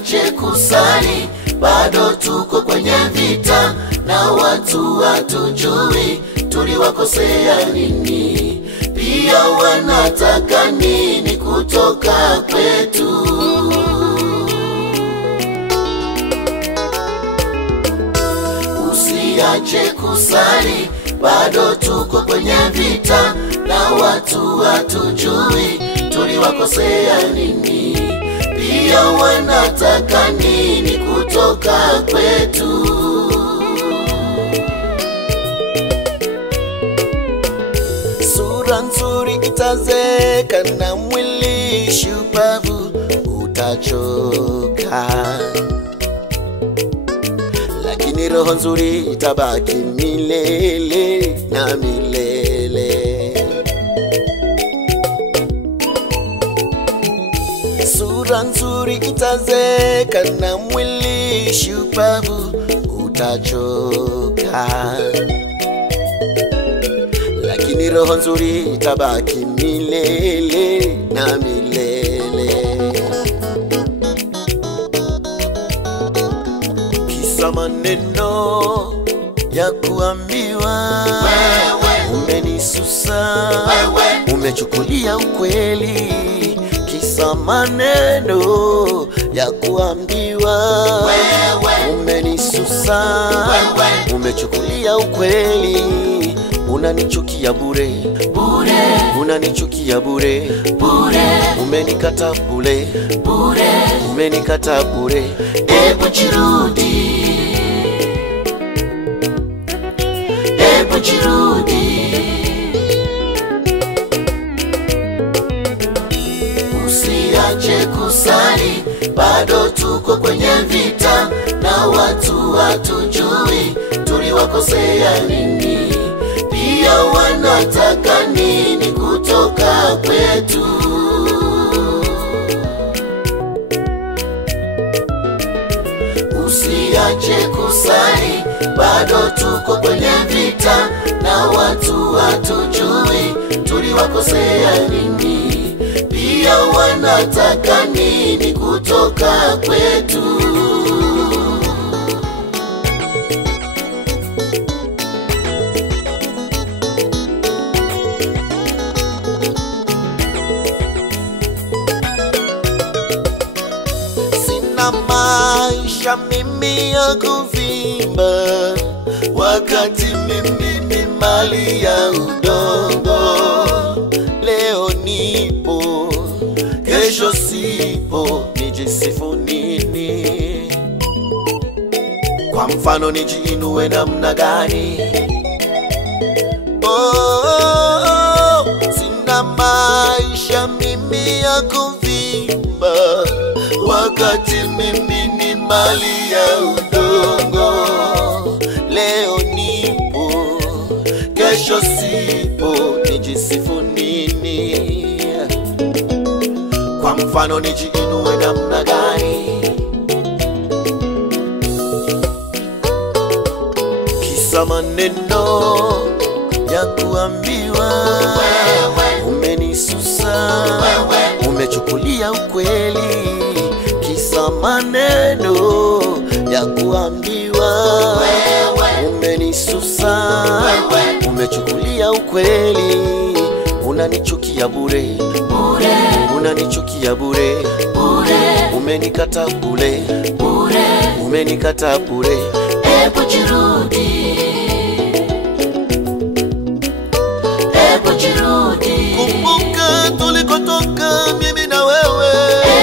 Usiache kusali, bado tuko kwenye vita na watu hatujui tuliwakosea nini, pia wanataka nini kutoka kwetu. Usiache kusali, bado tuko kwenye vita na watu hatujui tuliwakosea nini, pia wanataka nini kutoka kwetu. Sura nzuri itazeka na mwili shupavu utachoka, lakini roho nzuri itabaki milele na milele. Sura nzuri itazeka na mwili shupavu utachoka, lakini roho nzuri itabaki milele na milele. Kisa maneno ya kuambiwa, umenisusa, umechukulia ukweli. Kisa maneno ya kuambiwa, umenisusa, umechukulia ukweli. Unanichukia bure bure, unanichukia bure bure, umenikata bure bure, umenikata bure. Ebu jirudi, ebu jirudi. Usiache kusali, bado tuko kwenye vita na watu hatujui tuliwakosea nini, pia wanataka nini kutoka kwetu. Usiache kusali, bado tuko kwenye vita na watu hatujui tuliwakosea nini, pia wanataka nini kutoka kwetu. Sina maisha mimi ya kuvimba, wakati mimi ni mali ya udongo. Leo nipo, kesho sipo, nijisifu nini? Kwa mfano nijiinue namna gani? Sina maisha mimi ya kuvimba, wakati mimi ni mali ya udongo. Leo nipo, kesho sipo, nijisifu nini? Kwa mfano nijiinue namna gani? Kisa maneno ya kuambiwa, umenisusa, umechukulia ukweli. Kisa maneno ya kuambiwa, umenisusa, umechukulia ukweli. Unanichukia bure bure, unanichukia bure bure, umenikata bure bure, umenikata bure. Ebu jirudi, ebu jirudi. Kumbuka tulikotoka mimi na wewe.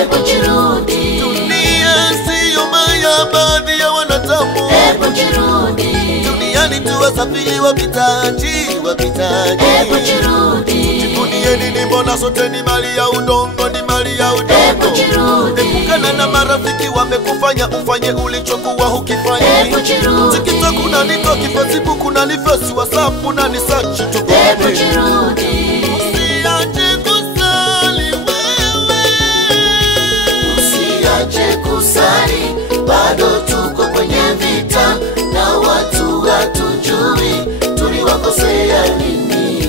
Ebu jirudi. Dunia siyo maya, baadhi ya wanadamu. Ebu jirudi. Duniani tu wasafiri wapitaji, wapitaji. Ebu jirudi. Tujivunieni, mbona sote ni mali ya udongo, ni mali ya udongo. Ebu jirudi. Epukana na marafiki wamekufanya ufanye ulichokuwa hukifanya. Ebu jirudi. TikTok unanitoki, Facebook unanifesi, WhatsApp unanisearch tu. Ebu jirudi. Usiache kusali wewe, usiache kusali, bado tuko kwenye vita na watu hatujui tuliwakosea nini,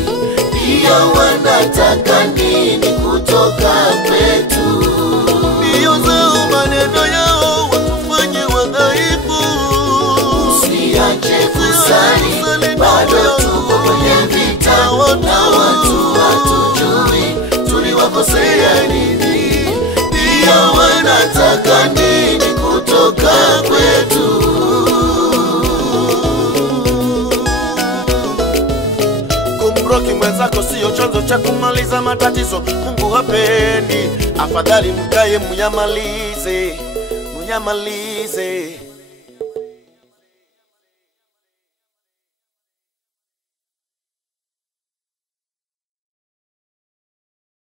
pia wanataka nini kutoka kwetu. Ndio zao maneno yao bado tuko kwenye vita na watu hatujui tuliwakosea nini, pia wanataka nini kutoka kwetu. Kumroki mwenzako sio chanzo cha kumaliza matatizo, Mungu hapendi. Afadhali mkae muyamalize.